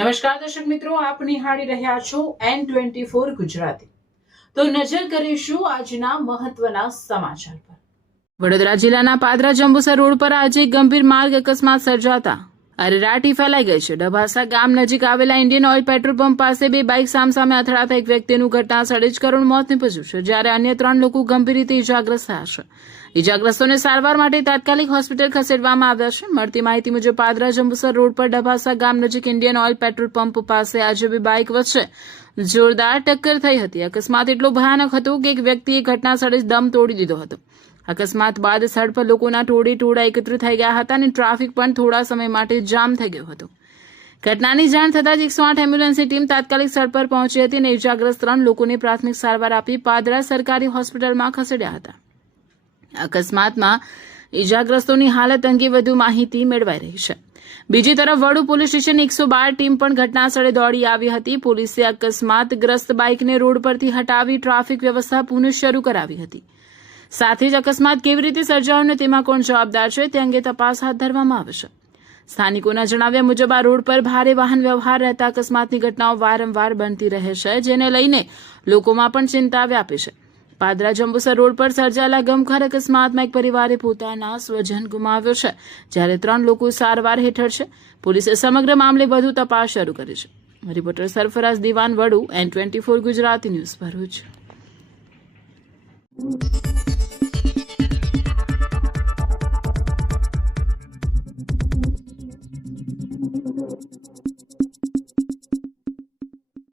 નમસ્કાર દર્શક મિત્રો, આપ નિહાળી રહ્યા છો N24 ગુજરાતી। તો નજર કરીશું આજના મહત્વના સમાચાર પર। વડોદરા જિલ્લાના પાદરા જંબુસર રોડ પર આજે ગંભીર માર્ગ અકસ્માત સર્જાતા અરેરાટી ફેલાઈ ગઈ છે। ડભાસા ગામ નજીક આવેલા ઇન્ડિયન ઓઇલ પેટ્રોલ પંપ પાસે બે બાઇક સામસામે અથડાતા એક વ્યક્તિનું ઘટનાસ્થળે જ કરુણ મોત નીપજ્યું છે, જ્યારે અન્ય 3 લોકો ગંભીર રીતે ઇજાગ્રસ્ત થયા છે। ઇજાગ્રસ્તોને સારવાર માટે તાત્કાલિક હોસ્પિટલ ખસેડવામાં આવ્યા છે। મળતી માહિતી મુજબ પાદરા જંબુસર રોડ પર ડભાસા ગામ નજીક ઇન્ડિયન ઓઇલ પેટ્રોલ પંપ પાસે આજે બે બાઇક વચ્ચે જોરદાર ટક્કર થઈ હતી। અકસ્માત એટલો ભયાનક હતો કે એક વ્યક્તિએ ઘટનાસ્થળે જ દમ તોડી દીધો હતો। અકસ્માત બાદ સ્થળ પર લોકોના ટોળા એકત્રિત થઈ ગયા હતા અને ટ્રાફિક પણ થોડા સમય માટે જામ થઈ ગયો હતો। ઘટનાની જાણ થતાં જ 108 એમ્બ્યુલન્સની ટીમ તાત્કાલિક સ્થળ પર પહોંચી હતી અને ઇજાગ્રસ્ત 3 લોકોને પ્રાથમિક સારવાર આપી પાદરા સરકારી હોસ્પિટલમાં ખસેડ્યા હતા। અકસ્માતમાં ઇજાગ્રસ્તોની હાલત અંગે વધુ માહિતી મેળવાઈ રહી છે। બીજી તરફ વડુ પોલીસ સ્ટેશન 112 ટીમ પણ ઘટનાસ્થળે દોડી આવી હતી। પોલીસે અકસ્માતગ્રસ્ત બાઇકને રોડ પરથી હટાવી ટ્રાફિક વ્યવસ્થા પુનઃ શરૂ કરાવી હતી। સાથે જ અકસ્માત કેવી રીતે સર્જાયો અને તેમાં કોણ જવાબદાર છે તે અંગે તપાસ હાથ ધરવામાં આવશે। સ્થાનિકોના જણાવ્યા મુજબ આ રોડ પર ભારે વાહન વ્યવહાર રહેતા અકસ્માતની ઘટનાઓ વારંવાર બનતી રહે છે, જેને લઈને લોકોમાં પણ ચિંતા વ્યાપી છે। પાદરા જંબુસર રોડ પર સર્જાયેલા ગમખ્વાર અકસ્માતમાં એક પરિવારે પોતાના સ્વજન ગુમાવ્યો છે, જ્યારે 3 લોકો સારવાર હેઠળ છે। પોલીસે સમગ્ર મામલે વધુ તપાસ શરૂ કરી છે। રિપોર્ટર સરફરાઝ દિવાન, વડુ, N24 ગુજરાતી ન્યૂઝ, ભરૂચ।